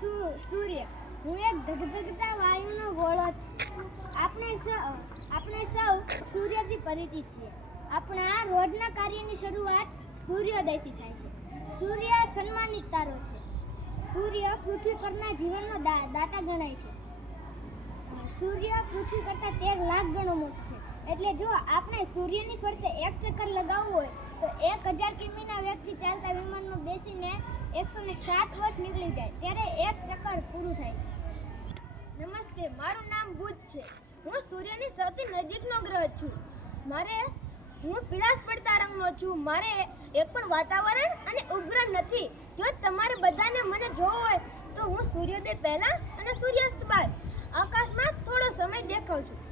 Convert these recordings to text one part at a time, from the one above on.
સૂર્ય. હું એક ધગધગતા વાયુનો ગોળો છું. આપણે સૌ આપણે સૌ સૂર્યથી પરિચિત છીએ. આપણા રોજના કાર્યની શરૂઆત સૂર્યોદયથી થાય છે. સૂર્ય સન્માનિત તારો છે. સૂર્ય પૃથ્વી પરના જીવનનો દાતા ગણાય છે. સૂર્ય પૃથ્વી કરતાં તેર લાખ ગણો મોટો છે. એટલે જો આપણે સૂર્યની ફરતે એક ચક્કર લગાવવું હોય, તો એક હજાર કિમીના વેગથી ચાલતા વિમાનમાં બેસીને એકસો ને સાત વર્ષ નીકળી જાય, ત્યારે એક ચક્કર પૂરું થાય નમસ્તે, મારું નામ બુધ છે. હું સૂર્યની સૌથી નજીકનો ગ્રહ છું. મારે, હું પીળાશ પડતા રંગનો છું. મારે એક પણ વાતાવરણ અને ઉપગ્રહ નથી. જો તમારે બધાને મને જોવો હોય, તો હું સૂર્યોદય પહેલાં અને સૂર્યાસ્ત બાદ આકાશમાં થોડો સમય દેખાઉં છું.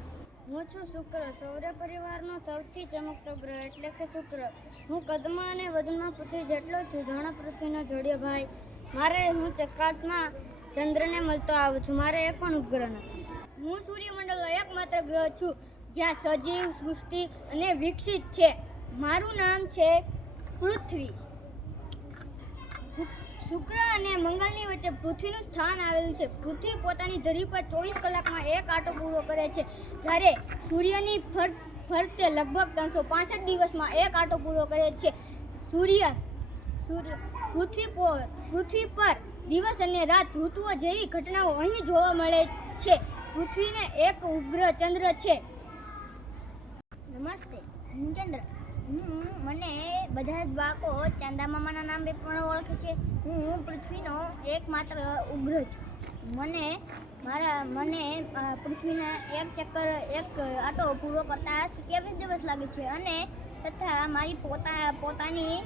હું છું શુક્ર. સૌર્ય પરિવારનો સૌથી ચમકતો ગ્રહ એટલે કે શુક્ર. હું કદમાં અને વજનમાં પૃથ્વી જેટલો છું જાણે પૃથ્વીનો જોડ્યો ભાઈ. મારે હું ચક્રાતમાં ચંદ્રને મળતો આવું છું. મારે એક પણ ઉપગ્રહ નથી. હું સૂર્યમંડળનો એકમાત્ર ગ્રહ છું, જ્યાં સજીવ, સૃષ્ટિ અને વિકસિત છે. મારું નામ છે પૃથ્વી. શુક્ર અને મંગળની વચ્ચે પૃથ્વીનું સ્થાન આવેલું છે. પૃથ્વી પોતાની ધરી પર ચોવીસ કલાકમાં એક આંટો પૂરો કરે છે. જ્યારે સૂર્યની ફર, ફરતે લગભગ ત્રણસો પાસઠ દિવસમાં એક આંટો પૂરો કરે છે. સૂર્ય સૂર્ય, પૃથ્વી પર પૃથ્વી પર દિવસ અને રાત ઋતુઓ જેવી ઘટનાઓ અહીં જોવા મળે છે. પૃથ્વીને એક ઉપગ્રહ ચંદ્ર છે. નમસ્તે, હું ચંદ્ર. હું, મને બધા જ બાળકો ચાંદા મામાના નામે પણ ઓળખે છે. હું પૃથ્વીનો એકમાત્ર ઉપગ્રહ છું. મને મારા મને પૃથ્વીના એક ચક્કર, એક આટો પૂરો કરતા સત્યાવીસ દિવસ લાગે છે અને તથા મારી પોતા, પોતાની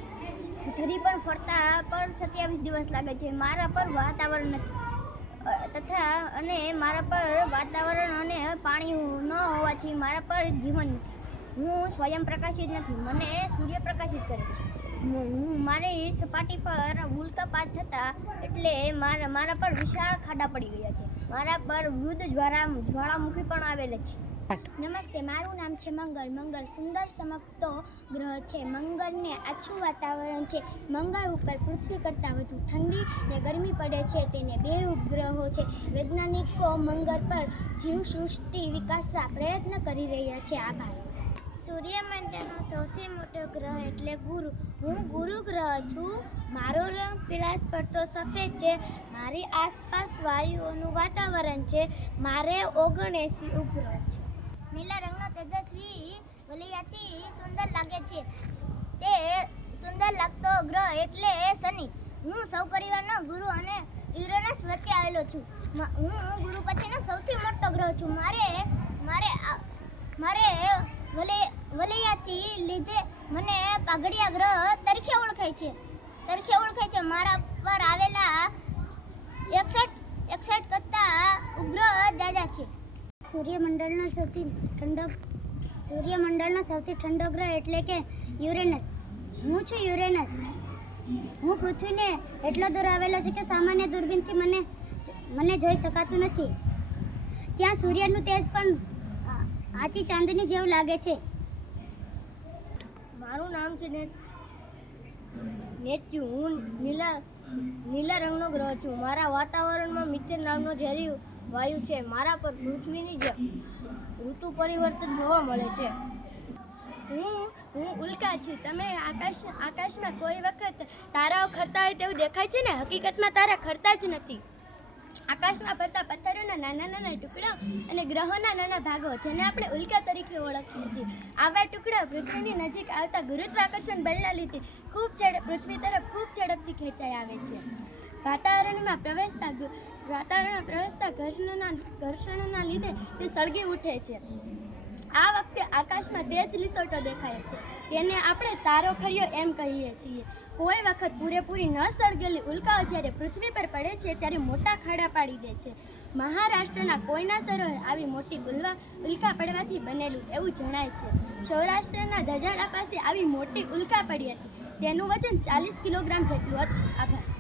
ધરી પર ફરતા પર સત્યાવીસ દિવસ લાગે છે. મારા પર વાતાવરણ નથી. તથા અને મારા પર વાતાવરણ અને પાણી ન હોવાથી મારા પર જીવન નથી. હું સ્વયં પ્રકાશિત નથી. મને સૂર્ય પ્રકાશિત કરે છે. હું એ મારી સપાટી પર ઉલ્કાપાત થતા એટલે મારા મારા પર વિશાળ ખાડા પડી ગયા છે. મારા પર વૃદ્ધ જ્વાળા જ્વાળામુખી પણ આવેલા છે. નમસ્તે, મારું નામ છે મંગળ મંગળ સુંદર સમકતો ગ્રહ છે. મંગળને આછું વાતાવરણ છે. મંગળ ઉપર પૃથ્વી કરતાં વધુ ઠંડી ને ગરમી પડે છે. તેને બે ઉપગ્રહો છે. વૈજ્ઞાનિકો મંગળ પર જીવ સૃષ્ટિ વિકાસના પ્રયત્ન કરી રહ્યા છે. આભાર. સૂર્યમંડળનો સૌથી મોટો ગ્રહ એટલે ગુરુ. હું ગુરુ ગ્રહ છું. મારો રંગ પીળાશ, પડતો સફેદ છે. મારી આસપાસ વાયુઓનું વાતાવરણ છે. મારે ઓગણએંસી ઉપગ્રહ છે. નીલા રંગનો તેજસ્વી વલિયાથી સુંદર લાગે છે. તે સુંદર લાગતો ગ્રહ એટલે શનિ. હું સૌ પરિવારનો ગુરુ અને યુરેનસ વચ્ચે આવેલો છું. હું ગુરુ પછીનો સૌથી મોટો ગ્રહ છું. મારે મારે મારે વલયાથી લીધે મને પાઘડિયા ગ્રહ તરીકે ઓળખાય છે. તરીકે ઓળખાય છે. મારા પર આવેલા એકસઠ એકસઠ કરતા ઉપગ્રહ દાદા છે. સૂર્યમંડળનો સૌથી ઠંડો સૂર્યમંડળનો સૌથી ઠંડો ગ્રહ એટલે કે યુરેનસ. હું છું યુરેનસ. હું પૃથ્વીને એટલો દૂર આવેલો છું કે સામાન્ય દૂરબીનથી મને મને જોઈ શકાતું નથી. ત્યાં સૂર્યનું તેજ પણ આછી ચાંદની જેવું લાગે છે. મારું નામ છે ને નેત્યુ, હું નીલા નીલા રંગનો ગ્રહ છું. મારા વાતાવરણમાં મિથેન નામનો ઝેરી વાયુ છે. મારા પર પૃથ્વીની જ ઋતુ પરિવર્તન જોવા મળે છે. હું હું ઉલ્કા છું. તમે આકાશ, આકાશમાં કોઈ વખત તારાઓ ખરતા હોય તેવું દેખાય છે ને? હકીકતમાં તારા ખરતા જ નથી. આકાશમાં ફરતા પથ્થરોના નાના નાના ટુકડા અને ગ્રહોના નાના ભાગો, જેને આપણે ઉલ્કા તરીકે ઓળખીએ છીએ. આવા ટુકડા પૃથ્વીની નજીક આવતા ગુરુત્વાકર્ષણ બળના લીધે ખૂબ ઝડપ, પૃથ્વી તરફ ખૂબ ઝડપથી ખેંચાઈ આવે છે. વાતાવરણમાં પ્રવેશતા વાતાવરણમાં પ્રવેશતા ઘર્ષણના ઘર્ષણના લીધે તે સળગી ઉઠે છે. આ વખતે આકાશમાં તેજ લીસોટો દેખાય છે. તેને આપણે તારો ખર્યો એમ કહીએ છીએ. કોઈ વખત પૂરેપૂરી ન સળગેલી ઉલ્કાઓ જ્યારે પૃથ્વી પર પડે છે ત્યારે મોટા ખાડા પાડી દે છે. મહારાષ્ટ્રના કોઈના સરોવર આવી મોટી ઉલ્વા ઉલ્કા પડવાથી બનેલું એવું જણાય છે. સૌરાષ્ટ્રના ધજાડા પાસે આવી મોટી ઉલ્કા પડી હતી. તેનું વજન ચાલીસ કિલોગ્રામ જેટલું હતું. આભાર.